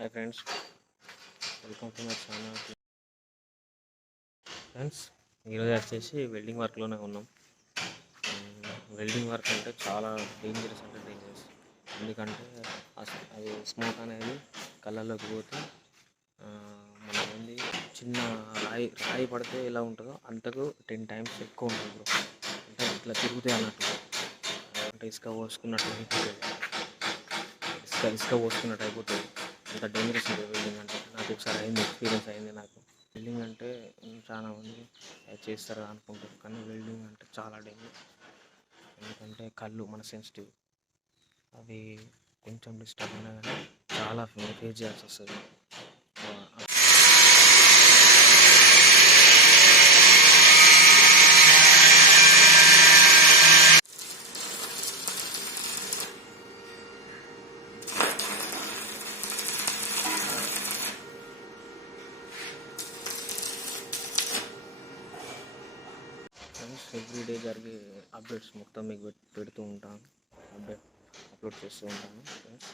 Hi friends, welcome to my channel. Friends, ఈరోజు వచ్చేసి welding వర్క్లోనే ఉన్నాం. వెల్డింగ్ వర్క్ అంటే చాలా డేంజరస్, అంటే డేంజరస్. ఎందుకంటే అది స్మోక్ అనేది కళ్ళల్లోకి పోతే మన ఏంది చిన్న రాయి పడితే ఎలా ఉంటుందో అంతకు 10 times ఎక్కువ ఉంటుంది బ్రో. అంటే ఇట్లా తిరుగుతాయి అన్నట్టు, అంటే ఇసుక పోసుకున్నట్టు అయిపోతుంది. ఇసుక పోసుకున్నట్టు అయిపోతుంది. అంత డేంజరస్ ఉంటుంది వెల్డింగ్ అంటే. నాకు ఒకసారి అయింది, ఎక్స్పీరియన్స్ అయింది నాకు. వెల్డింగ్ అంటే చాలా మంది చేస్తారు అనుకుంటారు, కానీ వెల్డింగ్ అంటే చాలా డేంజర్. ఎందుకంటే కళ్ళు మన సెన్సిటివ్, అవి కొంచెం డిస్టర్బ్ అయినా కానీ చాలా ఫేస్ చేయాల్సి వస్తుంది. ఎవ్రీడే జరిగే అప్డేట్స్ మొత్తం మీకు పెడుతూ ఉంటాను, అప్లోడ్ చేస్తూ ఉంటాను ఫ్రెండ్స్.